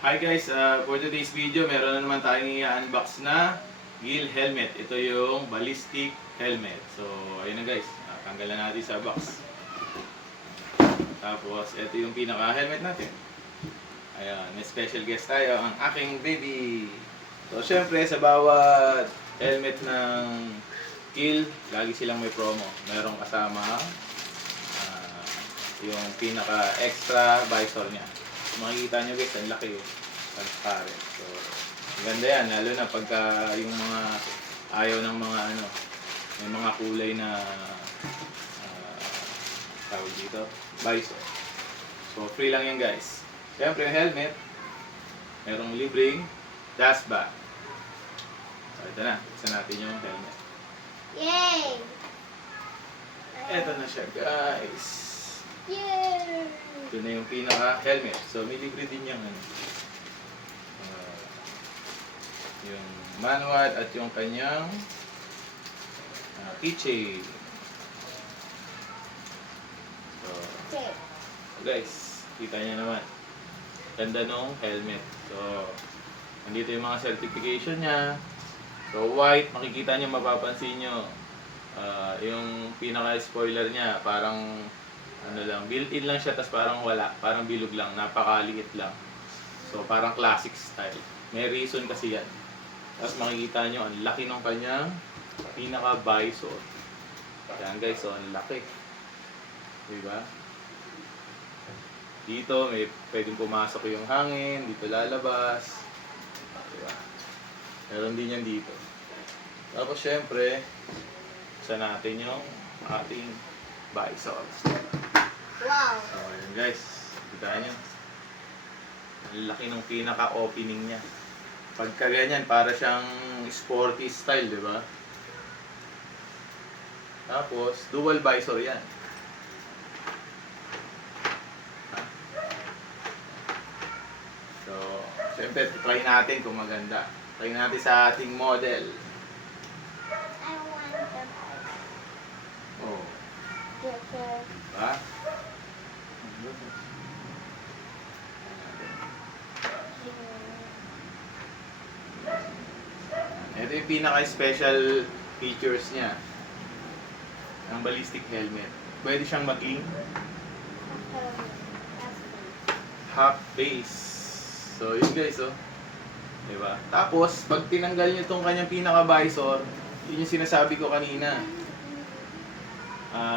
Hi guys, for today's video, meron na naman tayong i-unbox na Gill helmet. Ito yung ballistic helmet. So, ayun na guys, tanggalan natin sa box. Tapos, ito yung pinaka-helmet natin. Ayan, may special guest tayo, ang aking baby. So, syempre, sa bawat helmet ng Gill, lagi silang may promo. Merong kasama yung pinaka-extra visor niya. Makikita nyo guys, ang laki oh. Transparent. So, maganda yan. Lalo na pagka yung mga ayaw ng mga ano, may mga kulay na tawag dito, visor. So, free lang yan guys. Siyempre yung helmet, merong libreng dust bag. So, ito na. Buksan natin yung helmet. Yay! Ito na siya guys. Yay! Ito na yung pinaka-helmet. So, may libre din yung yung manual at yung kanyang keychain. So, guys, kita niyo naman. Ganda nung helmet. So, nandito yung mga certification niya. So, white, makikita niyo, mapapansin niyo. Yung pinaka-spoiler niya, parang ano lang, built-in lang siya, tas parang wala, parang bilog lang, napakaliit lang. So parang classic style. May reason kasi yan. Tapos makikita nyo, ang laki ng kanyang pinaka-visor. Yan guys, so ang laki. Diba? Dito, may pwedeng pumasok yung hangin, dito lalabas. Diba? Meron din yan dito. Tapos syempre, isa natin yung ating visor. Wow! So, ayan guys. Kita nyo. Ang laki ng pinaka-opening niya. Pagka ganyan, para siyang sporty style, di ba? Tapos, dual visor yan. So, syempre, try natin kung maganda. Try natin sa ating model. I want the bike. Oh, Okay. diba? Ito yung pinaka-special features niya. Ang ballistic helmet. Pwede siyang maging half base. So, yun guys, oh. Diba? Tapos, pag tinanggal nyo itong kanyang pinaka-visor, yun yung sinasabi ko kanina.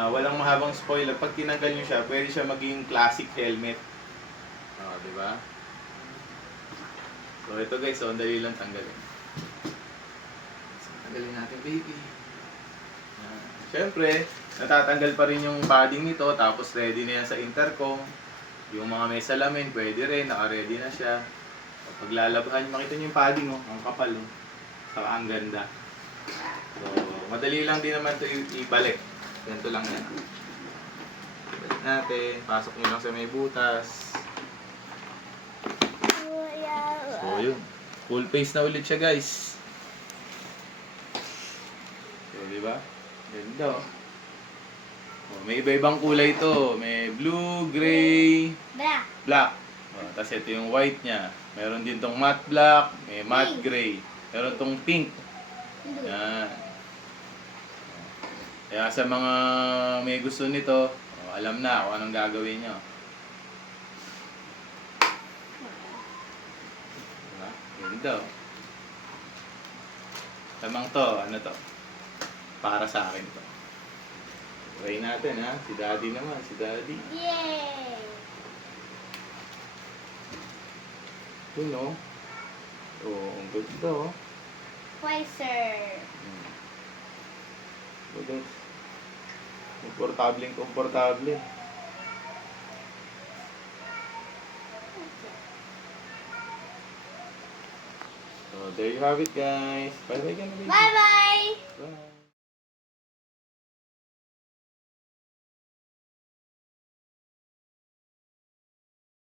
Walang mahabang spoiler. Pag tinanggal nyo siya, pwede siya maging classic helmet. Diba? So, ito guys, ang dali lang tanggalin. Tanggalin natin, baby. Siyempre, natatanggal pa rin yung padding nito, tapos ready na yan sa intercom. Yung mga may salamin, pwede rin, naka-ready na siya. Pag lalabahan, makita nyo yung padding, oh, ang kapal, oh. Saka ang ganda. So, madali lang din naman ito ibalik. Ganito lang yan. Ibalik natin, pasok nyo lang sa may butas. So, yun. Full face na ulit siya, guys. So, diba? Ganda, oh. Oh, may iba-ibang kulay ito. May blue, gray, Black. black. Oh, tapos ito yung white niya. Meron din tong matte black, may matte gray. Meron tong pink. Yan. Kaya sa mga may gusto nito, oh, alam na kung anong gagawin nyo. Diba? Ganda, oh. Tamang to, ano to? Para sa akin to. Try natin ha. Si Daddy naman, si Daddy. Yay! Yun o. Oh, ang ganda o. Visor. Ganda. Komportable. So, there you have it guys. Bye-bye ka na, baby. Bye-bye! Bye.